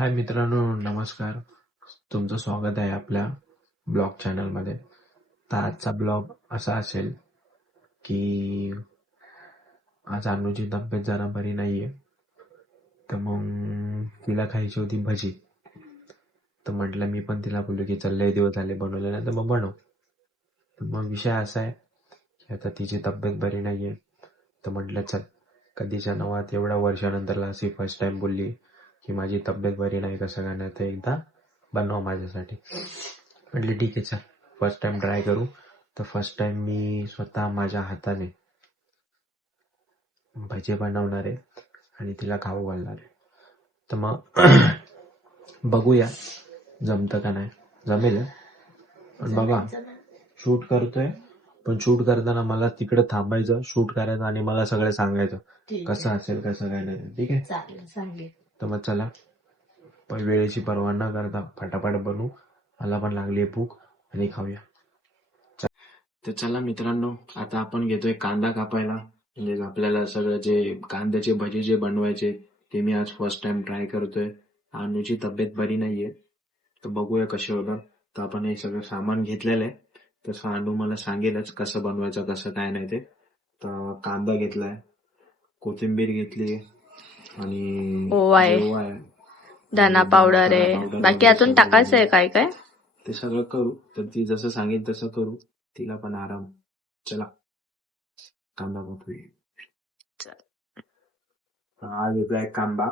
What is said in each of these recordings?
हाय मित्रांनो, नमस्कार. तुमचं स्वागत आहे आपल्या ब्लॉग चॅनलमध्ये. तर आजचा ब्लॉग असा असेल की आज अनुची तब्येत जरा बरी नाहीये, तर मग तिला खायची होती भजी. तर म्हटलं मी पण तिला बोललो की चल लय दिवस झाले बनवले नाही तर मग बनव. तर मग विषय असा आहे की आता तिची तब्येत बरी नाहीये, तर म्हटलं चल कधीच्या नवात एवढ्या वर्षानंतरला अशी फर्स्ट टाइम बोलली की माझी तब्येत बरी नाही, कसं काय नाही, तर एकदा बनव माझ्यासाठी. म्हटलं ठीक आहे चल फर्स्ट टाइम ट्राय करू. तर फर्स्ट टाइम मी स्वतः माझ्या हाताने भजे बनवणार आहे आणि तिला खाऊ घालणार आहे. तर मग बघूया जमतं का नाही. जमेल हे. पण बघा शूट करतोय, पण शूट करताना मला तिकडे थांबायचं, शूट करायचं आणि मला सगळं सांगायचं कसं असेल कसं काय नाही. ठीक आहे, तर मग चला पण वेळेची पर्वा न करता फटाफट बनवू. मला पण लागली भूक आणि खाऊया. तर चला मित्रांनो, आता आपण घेतोय कांदा कापायला. म्हणजे आपल्याला सगळं जे कांद्याचे भजी जे बनवायचे ते मी आज फर्स्ट टाइम ट्राय करतोय. अनुची तब्येत बरी नाहीये, तर बघूया कसे होतं. तर आपण हे सगळं सामान घेतलेलं आहे, तसं अनु मला सांगेलच कसं बनवायचं कसं काय नाही ते. तर कांदा घेतलाय, कोथिंबीर घेतली आणि ओवा आहे, ओवा आहे, धना पावडर आहे, बाकी अजून टाकायचं आहे काय काय ते सगळं करू. तर ती जसं सांगेल तसं करू, तिला पण आराम. चला कांदा कापूया. हा घेतलाय कांदा,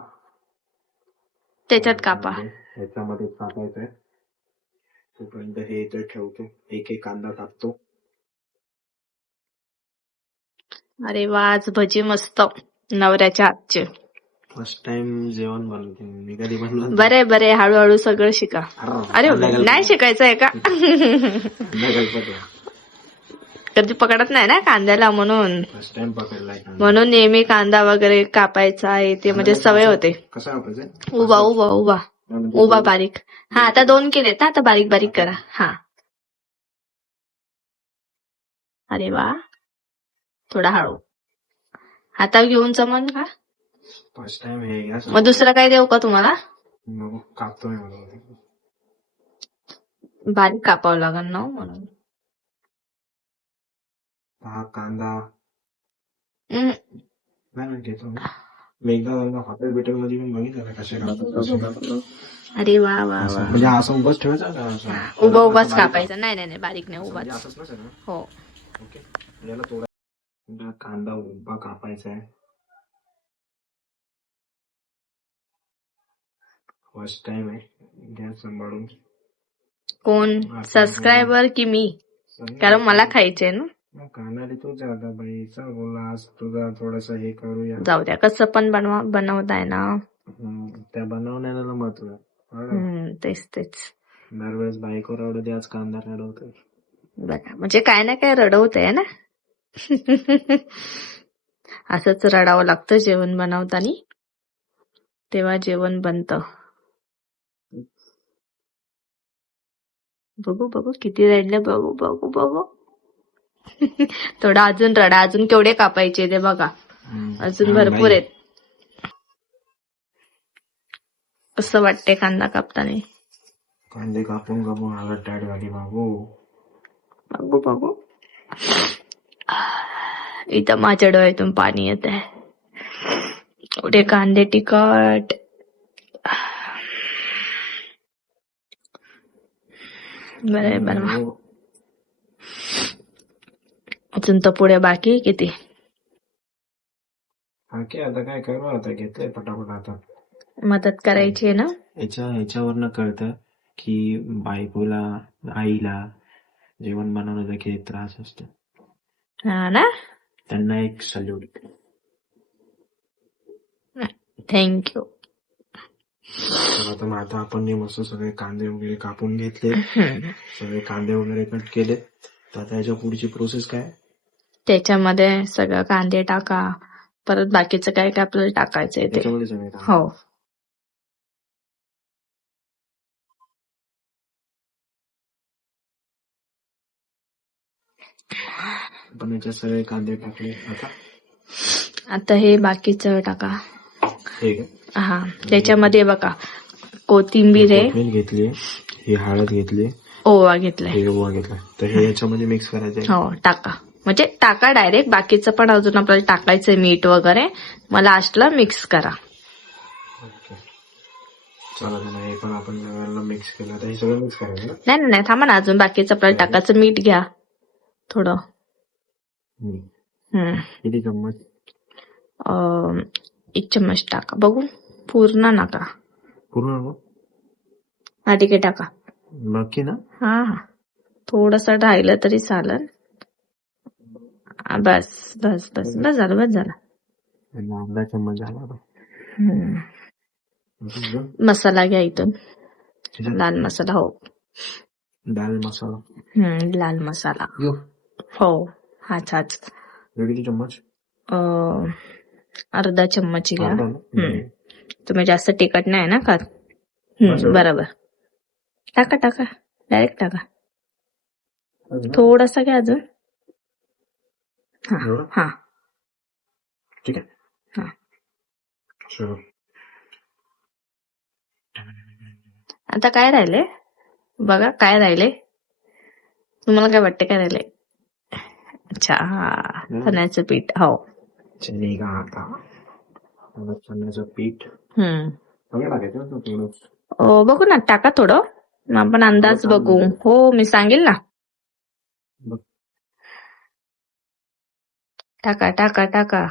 त्याच्यात कापा. ह्याच्यामध्ये कापायचंय. तोपर्यंत हे इथे ठेवतो, एक एक कांदा कापतो. अरे वा, आज भजी मस्त नवऱ्याच्या हातचे. फर्स्ट टाइम जेवण बनवते मी, कधी बनवलं बरे बरे, हळूहळू सगळं शिका. अरे नाही शिकायचंय का? कधी पकडत नाही ना कांद्याला, म्हणून फर्स्ट टाइम पकडलाय. म्हणून नेहमी कांदा वगैरे कापायचा आहे ते, म्हणजे सवय होते. कसं कापायचं? उभा उभा उभा उभा बारीक. हा आता 2 केलेत ना, आता बारीक बारीक करा. हा अरे वा, थोडा हळू हातावर घेऊन जमन का? फर्स्ट टाइम हे. मग दुसरं काय देऊ का तुम्हाला? कापतोय बारीक कापावं लागेल ना म्हणून. हा कांदा नाही घेतो मी एकदा हॉटेल बिटेल मध्ये पण बघितलं कसे कापतात. अरे वा वा वा, म्हणजे असं उभाच ठेवायचा का? उभा उभाच कापायचा. नाही नाही नाही, बारीक नाही, उभाच. हो ओके. याला थोडा कांदा उभा कापायचा आहे. फर्स्ट टाइम आहे, गॅस सांभाळून. कोण सबस्क्रायबर की मी? कारण मला खायचंय ना. खाणारी तूच आता बाई, चल बोला आज तुझा थोडस हे करूया. जाऊ द्या, कसं पण बनवताय ना. त्या बनवण्याला महत्व आहे. तेच तेच. दरवेळेस बायको रडवते, आज कांदा रडवतोय. बघा, म्हणजे काय ना काय रडवतंय ना. असंच रडावं लागतं जेवण बनवताना, तेव्हा जेवण बनतं. बघू बघू किती रडले, बघू बघू बघू. थोडा अजून रडा, अजून केवढे कापायचे ते बघा, अजून भरपूर आहेत. कसं वाटतंय कांदा कापताना? कांदे कापून कापून आला टॅड झाली बाबू. बघू बघू, इथं माझ्या डोळ्यातून पाणी येत आहे. एवढे कांदे तिखट. बरं बरं, अजून तर पुढे बाकी किती. आता काय करू, आता घेतलंय पटापट. आता मदत करायची आहे ना. ह्याच्यावरनं कळतं की बायकोला, आईला जेवण बनवण्याचा किती त्रास असतो. हा ना. त्यांना एक सल्यूट. थँक्यू. आता आपण मस्त सगळे कांदे वगैरे कापून घेतले, सगळे कांदे वगैरे कट केले. तर त्याच्या पुढची प्रोसेस काय? त्याच्यामध्ये सगळं कांदे टाका, परत बाकीचं काय काय आपल्याला टाकायचंय ते. हो. पण याच्यात सगळे कांदे टाकले. आता हे बाकीचं टाका. ठीक आहे. हा, त्याच्यामध्ये बघा कोथिंबीर आहे, कोथिंबीर घेतली, ही हळद घेतली, ओवा घेतलाय. हे ओवा घेतला. तर हे याच्यामध्ये मिक्स करायचं आहे. हो टाका, म्हणजे टाका डायरेक्ट. बाकीचं पण अजून आपल्याला टाकायचंय, मीठ वगैरे. मग लास्टला मिक्स करा. ओके, चला तर मग हे पण आपण सगळ्यांना मिक्स केलं. आता हे सगळं मिक्स करायचं ना. नाही नाही नाही, थांबा ना, अजून बाकीचं आपल्याला टाकायचं. मीठ घ्या थोडं. किती चम्मच? 1 चम्मच टाका, बघू. पूर्ण नका. पूर्ण नको? हा ठीक आहे, टाका. बाकी ना? हा थोडस राहिलं तरी चालेल. बस बस बस बस झालं, बस झालं. अर्धा चम्मच झाला आता. मसाला घ्या इथून, लाल मसाला. हो, दाल मसाला. लाल मसाला. यो. हो, हाच. किती चम्मच? अर्धा चम्मच घ्या. अर्धा ना? तुम्ही जास्त तिखट नाही ना खात. बरोबर. टाका डायरेक्ट टाका. थोडासा घ्या अजून. हा ठीक आहे. हा. चलो. आता काय राहिले बघा, काय राहिले तुम्हाला? काय वाटतं काय राहिले? अच्छा, हा, चण्याचं पीठ. हो, चणे का आटा, चण्याचं पीठ. टाकायचं थोडं. बघू ना, टाका थोडं, मग आपण अंदाज बघू. हो, मी सांगेल ना. टाका.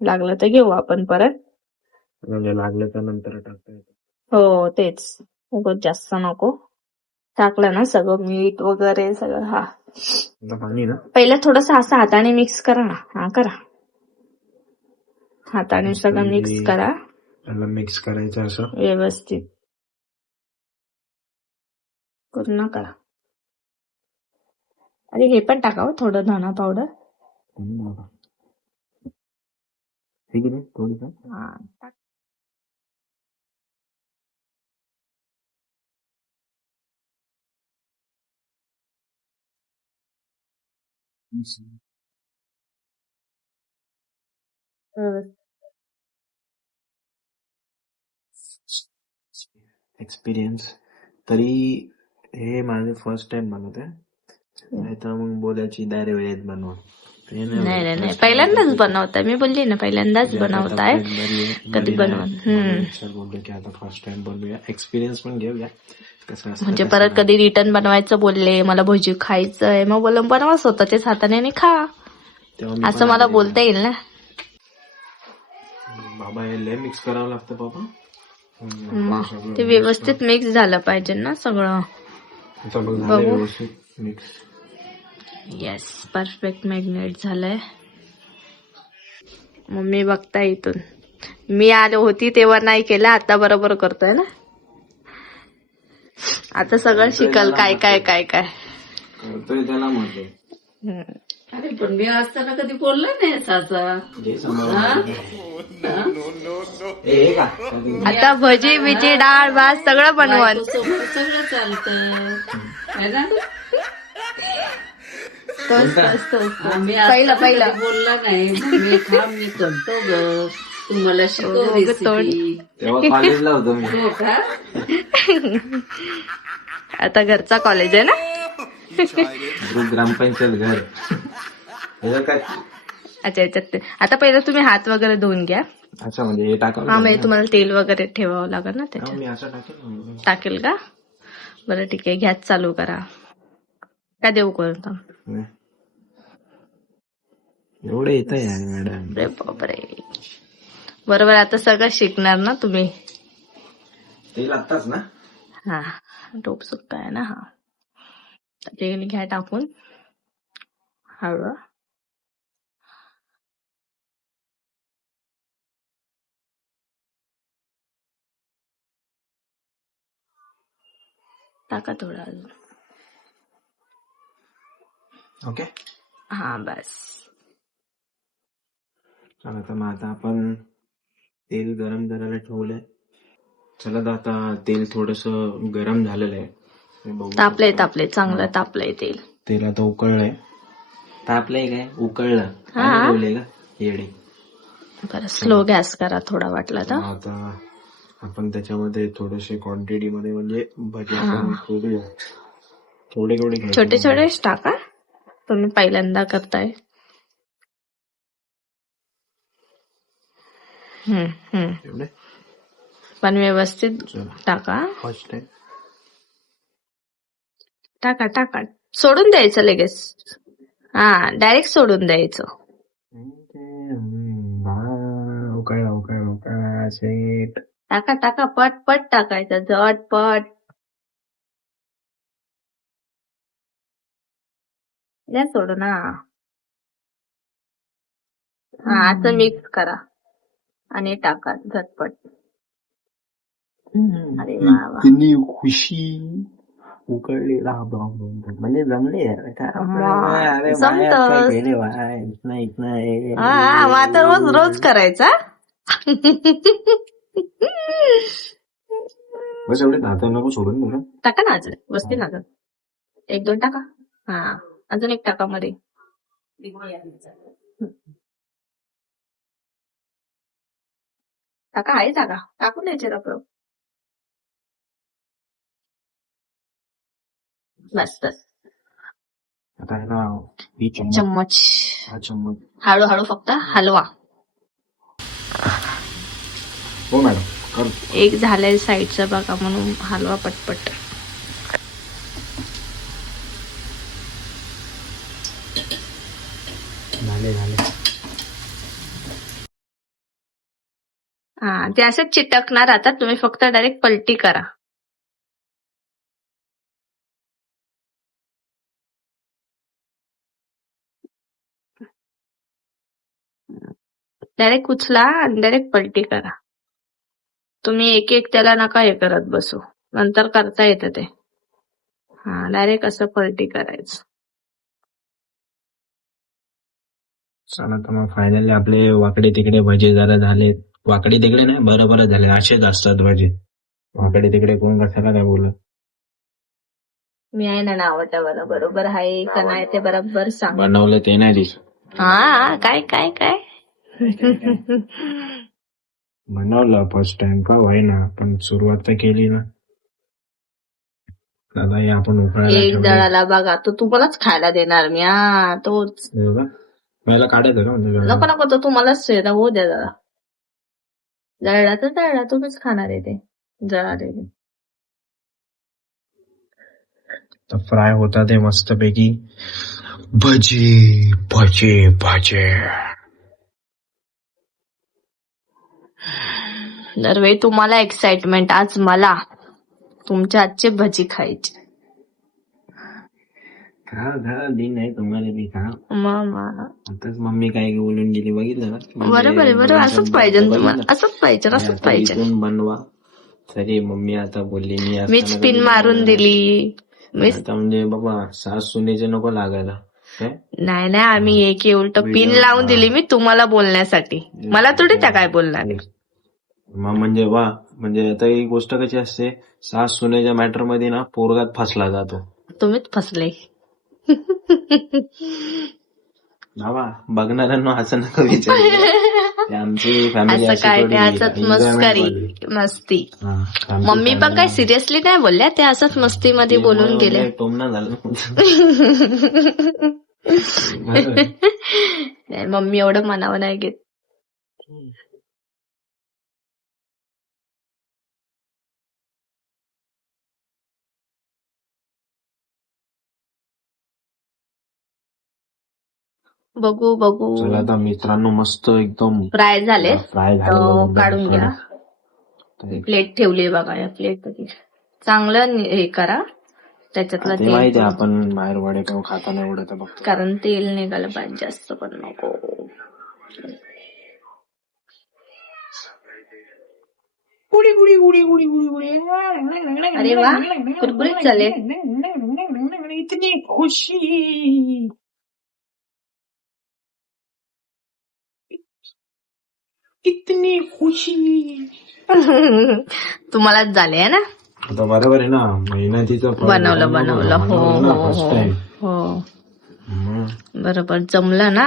लागलं तर घेऊ आपण परत. म्हणजे लागलं तर नंतर टाकता येतं. हो तेच, उगाच जास्त नको. टाकलं ना सगळं, मीठ वगैरे सगळं. हा, पाणी ना. पहिलं थोडस असं हाताने मिक्स करा ना. हा करा, हाताने सगळं मिक्स करा. त्याला मिक्स करायचं असं व्यवस्थित पूर्ण करा. अरे हे पण टाकावं थोडं, धना पावडर. ठीक आहे, थोडी. हा टाक. एक्सपिरियन्स तरी हे माझे फर्स्ट टाइम बनवते. नाही तर मग बोलायची दारे वेळेत बनवा. नाही, पहिल्यांदाच बनवताय. मी बोलली ना, पहिल्यांदाच बनवताय. कधी बोलतो की आता फर्स्ट टाइम बनवूया, एक्सपिरियन्स पण घेऊया कसं असतं. म्हणजे परत कधी रिटर्न बनवायचं बोलले, मला भजी खायचंय, मग बोल बनवा स्वतःच्याच हाताने आणि खा, असं मला बोलता येईल ना. बाबा हे लय मिक्स करावं लागतं बाबा. मग ते व्यवस्थित मिक्स झालं पाहिजे ना सगळं. बघू मिक्स. येस, परफेक्ट मॅग्नेट झालंय. मम्मी बघता इथून. मी आलो होती तेव्हा नाही केलं, आता बरोबर करतोय ना. आता सगळं शिकल, काय करतोय त्याला म्हणतो. अरे पण मी असताना कधी बोललं नाही साचा. आता भजी बिजी डाळ भात सगळं बनवून सगळं चालतं है ना. पहिला बोलला नाही, मी करतो ग, तुम्हाला शिकव रेसिपी. तेव्हा कॉलेजला होतो मी. हो का? आता घरचा कॉलेज आहे ना. ग्रामपंचायत घर. अच्छा याच्यात आता पहिलं तुम्ही हात वगैरे धुवून घ्या. अच्छा, म्हणजे हे टाकावं. हा, म्हणजे तुम्हाला तेल वगैरे ठेवावं लागेल ना मी त्याच्यात. असं टाकेल. टाकेल का? बरं ठीक आहे, गॅस चालू करा. काय देऊ करून? एवढं येत आहे मॅडम. अरे बापरे, बरोबर. आता सगळं शिकणार ना तुम्ही. तेल आत्ताच ना. हा, टोप सुक्का आहे ना. हा, तेल घ्या टाकून हळू. टाका थोडं अजून. ओके. हा बस. चला तर मग आता आपण तेल गरम करायला ठेवलंय. चला तर आता तेल थोडस गरम झालेलं आहे. तापलंय चांगलं तापलंय तेल. तेल आता उकळलंय. तापलंय काय? उकळलं. हा. ठेवलंय का येडे. बरं स्लो गॅस करा थोडा वाटला तर. आता आपण त्याच्यामध्ये थोडेसे क्वांटिटी मध्ये म्हणजे भजी आपण करूया. थोडे घ्यायचे. छोटे छोटेच टाका, तुम्ही पहिल्यांदा करताय. एवढे पण व्यवस्थित चला टाका. First time. टाका टाका, सोडून द्यायचं लगेच. हा, डायरेक्ट सोडून द्यायचं. उकळा सेट. टाका टाका, पट पट टाकायचं, झटपट. द्या सोडून. हा, आता मिक्स करा आणि टाका झटपट. अरे वा वा. किती खुशी. उकळलेला म्हणजे जमले. नाही हा, मग आता रोज रोज करायचा. बस एवढे नाता नको सोडून बघा. टाका ना अजून, वस्ती ना अजून 1-2 टाका. हा, अजून 1 टाका मध्ये. टाका, आहे टाका, टाकून द्यायचे टाकलं. बस बस. आता आहे ना ही चम्मच हा चम्मच. हळूहळू फक्त हलवा. हो मॅडम कर. एक झालंय साईडचं बघा, म्हणून हलवा पटपट. झाले. हा, ते असंच चिटकणार. आता तुम्ही फक्त डायरेक्ट पलटी करा. डायरेक्ट उचला आणि डायरेक्ट पलटी करा. तुम्ही एक एक त्याला नका हे करत बसू, नंतर करता येतं ते. हा, डायरेक्ट असं पलटी करायचं. चला तर मग फायनली आपले वाकडे तिकडे भजे जरा झाले. वाकडे तिकडे नाही, बरोबर झाले. असेच असतात भजे. वाकडे तिकडे कोण कशाला काय बोलत. मी आहे ना नावटा मला बरोबर आहे का नाही ते बरोबर सांग. बनवलं ते नाही दिसत. हा, काय काय काय. बनवलं फर्स्ट टाइम का होईना, पण सुरुवात तर केली ना. दादा हे आपण उकळायला एक ठेवलं. जणाला बघा, तो तुम्हालाच खायला देणार मी. हा, तोच. हे बघा, पहिला काढायचं का म्हणजे नको नको, तो तुम्हालाच होऊ द्या जरा. जळला तर जळला, तुम्हीच खाणार आहे ते जळालेले. तर फ्राय होता ते मस्तपैकी भजे भजे भजे. दरवेळी तुम्हाला एक्साइटमेंट, आज मला तुमच्या हातचे भजी खायचे. खा दिन आहे तुम्हाला बी खा. मग आताच मम्मी काय बोलून गेली बघितलं ना. बरोबर आहे, बरोबर. असंच पाहिजे ना तुम्हाला, असंच पाहिजे, असंच पाहिजे. इथून बनवा. तरी मम्मी आता बोलली मीच पिन मारून दिली. आता म्हणजे बाबा सास सुनेचे नको लागायला. नाही नाही, आम्ही एक उलट पिन लावून दिली मी तुम्हाला बोलण्यासाठी. मला थोडी त्या काय बोलणार. मग म्हणजे वा, म्हणजे आता ही गोष्ट कशी असते, सास सुनेच्या मॅटर मध्ये ना पोरगात फसला जातो. तुम्हीच फसले. बाबा बघणाऱ्यांना असं नका विचार. आमची फॅमिली असं काय ते असंच मस्करी मस्ती. मम्मी पण काय सिरियसली नाही बोलल्या, ते असंच मस्ती मध्ये बोलून गेले. टोमना झालं. मम्मी एवढं मनावं नाही घेत. बघू बघू. चला आता मित्रांनो, मस्त एकदम फ्राय झाले, फ्राय झाले. काढून घ्या. प्लेट ठेवली बघा, या प्लेट चांगलं हे करा. त्याच्यातलं ते माहिती आहे, आपण बाहेर वडे किंवा खाताना एवढं तर बघतो. कारण तेल निघालं पाहिजे जास्त, पण नको. अरे वा, कुरकुरीत झाले. इतनी खुशी, इतनी खुशी. तुम्हालाच झाले आहे ना. आता बरोबर आहे ना, मेहनतीचं बनवलं हो हो फर्स्ट टाइम. हो, बरोबर जमलं ना.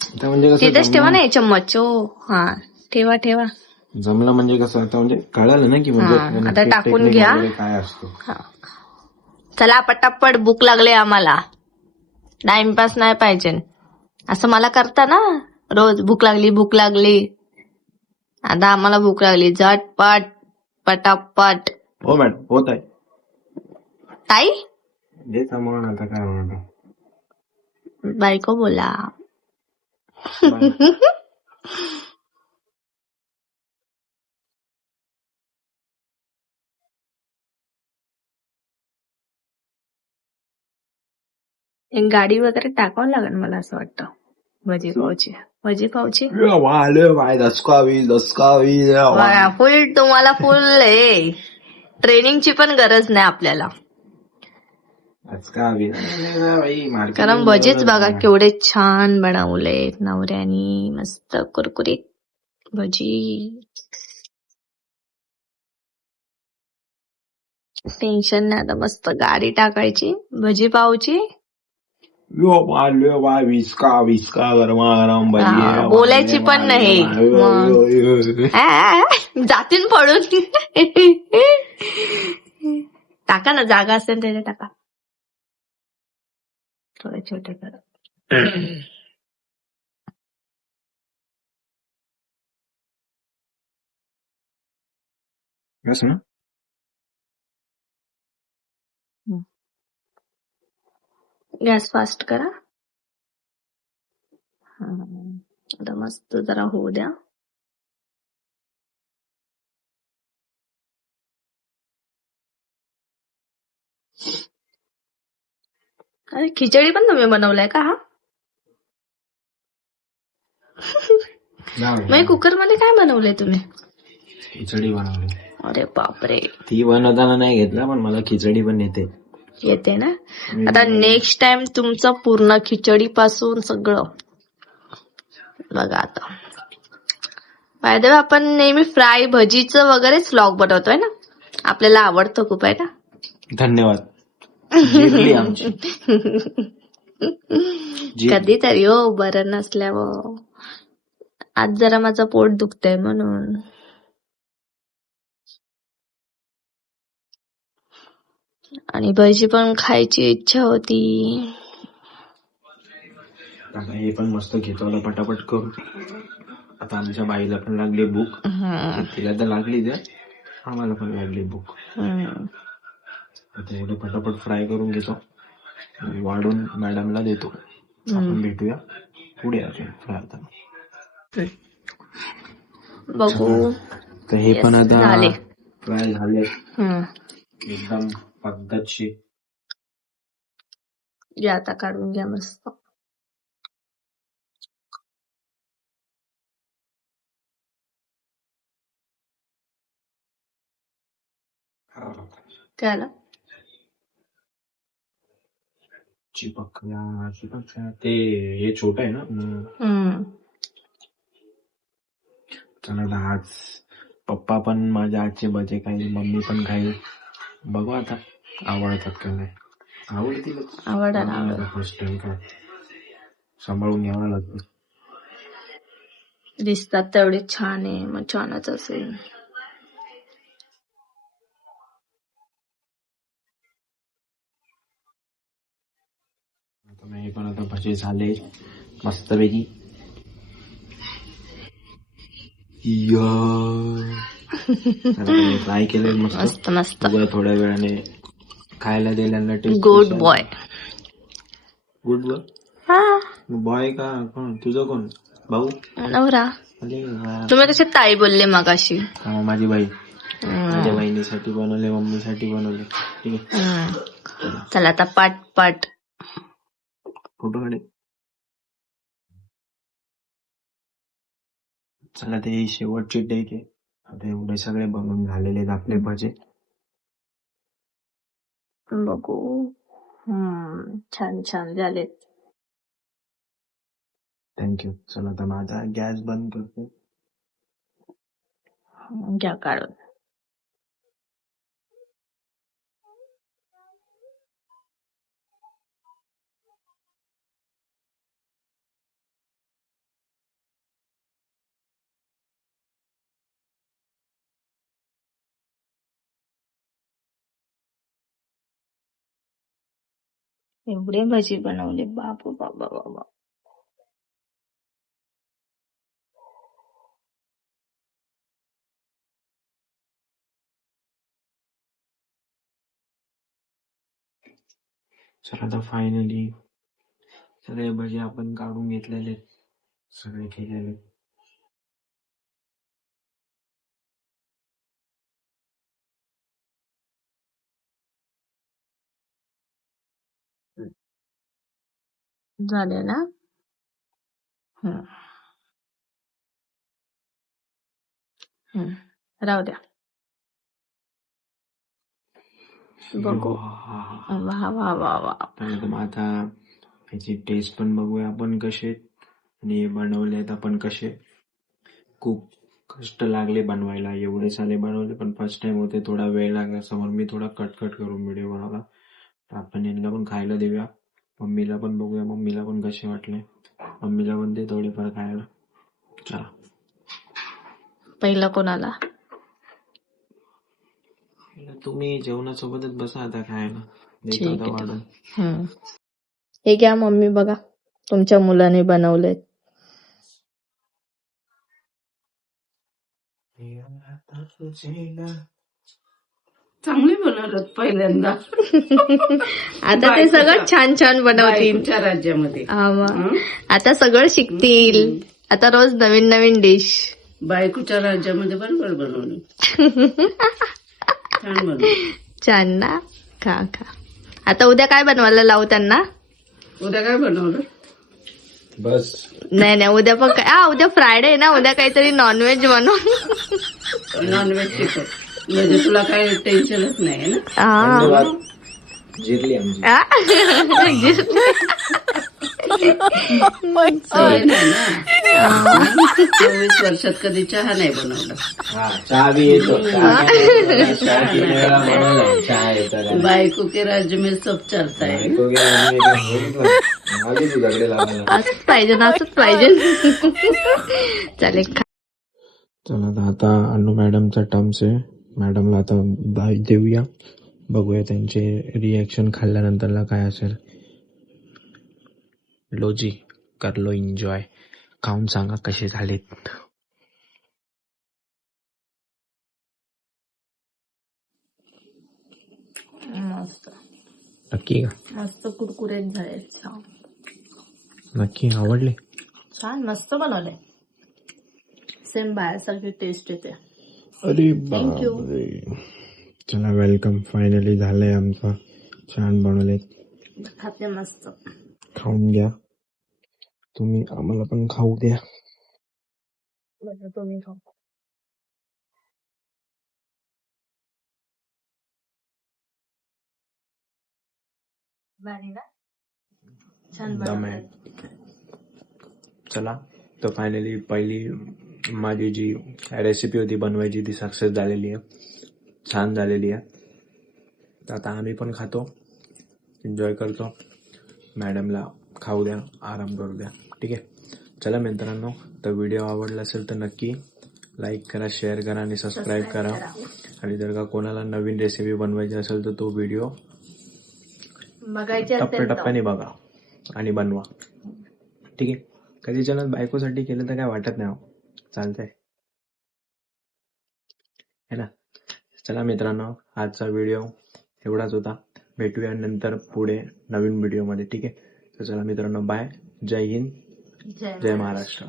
आता म्हणजे कसं तिथेच ठेवा ना हे चम्मच. हो हा, ठेवा ठेवा. जमलं म्हणजे कसं आता म्हणजे कळालं ना की हा, म्हणजे आता टाकून टेक्निक घ्या. वगैरे काय असतो. चला पटापट, भूक लागली आम्हाला. टाइमपास नाही पाहिजे. असं मला करता ना रोज, भूक लागली भूक लागली. आता आम्हाला भूक लागली, झटपट पटापट. हो मॅडम, होत आहे. ताई जे सामान आता काय होणार. बायको बोला. एक गाडी वगैरे टाकावं लागेल मला असं वाटतं. भजी पावची, भजी पावची. दसकावी फुल, तुम्हाला फुल आहे. ट्रेनिंगची पण गरज नाही आपल्याला. कारण भजीच बघा केवढे छान बनवलेत नवऱ्यानी, मस्त कुरकुरीत भजी. टेन्शन नाही आता, मस्त गाडी टाकायची, भजी पावची. विस्का गरमा गरम हा, बोलायची पण नाही जातीन पडून. टाका ना, जागा असेल त्याच्या टाका. थोडे छोटे करा. बस ना. गॅस फास्ट करा. आता मस्त जरा होऊ द्या. अरे खिचडी पण तुम्ही बनवलाय का हा? मग कुकर मध्ये काय बनवलंय तुम्ही? खिचडी बनवली. अरे बापरे. ती बनवताना नाही घेतला, पण मला खिचडी पण येते ना. आता नेक्स्ट टाइम तुमचं पूर्ण खिचडी पासून सगळं बघा. आता बाय द वे, आपण नेहमी फ्राय भजीचं वगैरेच व्लॉग बनवतोय ना, आपल्याला आवडतं खूप आहे ना. धन्यवाद. कधीतरी हो, बरं नसल्यावर. आज जरा माझं पोट दुखतंय म्हणून. आणि भजी पण खायची इच्छा होती. हे पण मस्त घेतो पटापट करून. आता आमच्या बाईला पण लागली भूक. तिला तर लागली, आम्हाला पण लागली भूक. आता एवढं पटापट फ्राय करून घेतो, वाढून मॅडमला देतो. आपण भेटूया पुढे अजून फ्राय करताना. बघू. तर हे पण आता झाले. फ्राय झाले एकदम पद्धतशीर. घ्या आता, काढून घ्या मस्त. काय आलं? चिपकल्या ते हे छोट आहे ना. चला आज पप्पा पण माझ्या आजचे भजे खाईल, मम्मी पण खाईल. बघू आता आवडतात का नाही. आवडतील. फर्स्ट टाइम काय सांभाळून घ्यावं लागतं. दिसतात तेवढे छान आहे, मग छानच असेल. हे पण आता भजे झाले मस्तपैकी. फ्राय केले मस्त मस्त. थोड्या वेळाने खायला दिल्यानं taste. Good boy. Good boy. Boy का कोण तुझं? कोण भाऊ? नवरा. तुम्ही कसे ताई बोलले मगाशी? माझी बाई. माझ्या बहिणीसाठी बनवले, मम्मीसाठी बनवले. ठीक आहे. चला आता पाट पाट फोटो काढे. चला ते शेवटची डेट आहे. आता एवढे सगळे बनवून झालेले आहेत आपले भजे. बघू. छान छान झालेत. थँक्यू. चला आता माझा गॅस बंद करते. घ्या काढून. एवढे भजी बनवले बाबा बाबा बाबा. चला आता फायनली सगळे भजी आपण काढून घेतलेले आहेत. सगळे केलेले. झाले ना. हम्म. राहू द्या. बघू. वा वा वा वा. मग आता याची टेस्ट पण बघूया आपण कसे आहेत. आणि बनवलेत आपण कसे. खूप कष्ट लागले बनवायला. एवढे सारे बनवले पण फर्स्ट टाइम होते. थोडा वेळ लागला. समोर मी थोडा कट करून व्हिडिओ बनवला. तर आपण यांना पण खायला देऊया. मम्मीला पण बघूया मम्मीला पण कसे वाटले. मम्मीला पण दे थोडेफार खायला. चला. पहिला कोणाला. तुम्ही जेवणासोबतच बसा आता खायला. देतो ठीक आता आहे. वाढून. हे घ्या मम्मी बघा तुमच्या मुलाने बनवले. चांगले बनवलं पहिल्यांदा. आता ते सगळं छान छान बनवतील. बायकोच्या राज्यामध्ये. हा मग. आता सगळं शिकतील. आता रोज नवीन नवीन डिश. बायकोच्या राज्यामध्ये बरोबर बनवलं. छान बनवलं. छान ना. खा खा. आता उद्या काय बनवायला लावू त्यांना. उद्या काय बनवलं. बस नाही उद्या पण काय. उद्या फ्रायडे आहे ना. उद्या काहीतरी नॉनव्हेज बनवू. Non veg chicken. म्हणजे तुला काही टेन्शनच नाही ना. हा. जिरली आमची. सवय नाही ना. 24 वर्षात कधी चहा नाही बनवला. चहा बी येतो. चहा येतो. बायको के राज्य में सब चलता है. असंच पाहिजे ना. असंच पाहिजे. चालेल. चला आता अनु मॅडमचा टर्म्स आहे. मॅडमला आता बाय देऊया. बघूया त्यांचे रिॲक्शन खाल्ल्यानंतरला काय असेल. लोजी करलो एन्जॉय. खाऊन सांगा कसे झालेत. मस्त नक्की का. मस्त कुरकुरीत झाले. छान. नक्की आवडले. छान मस्त बनवले. सेम बाहेरसारखी टेस्ट येते. अरे थँक्यू. बापरे. चला वेलकम. फायनली झालंय आमचं. छान बनवले. खाते मस्त. खाऊन घ्या. तुम्ही आम्हाला पण खाऊ द्या. तुम्ही खाऊ. भारी ना. छान दम आहे. बनवलंय. चला तर फायनली पहिली माझी जी रेसिपी होती बनवायची ती सक्सेस झालेली आहे. छान झालेली आहे. तर आता आम्ही पण खातो. एन्जॉय करतो. मॅडमला खाऊ द्या. आराम करू द्या. ठीक आहे. चला मित्रांनो. तर व्हिडिओ आवडला असेल तर नक्की लाईक करा, शेअर करा आणि सबस्क्राईब करा. आणि जर का कोणाला नवीन रेसिपी बनवायची असेल तर तो व्हिडिओ बघायचे असेल तर टप्प्याटप्प्याने बघा आणि बनवा. ठीक आहे. कधी चॅनल बायकोसाठी केलं तर काय वाटत नाही. चालतंय है ना. चला मित्रांनो आजचा व्हिडिओ एवढाच होता. भेटूया नंतर पुढे नवीन व्हिडिओमध्ये. ठीक आहे. तर चला मित्रांनो बाय. जय हिंद. जय महाराष्ट्र.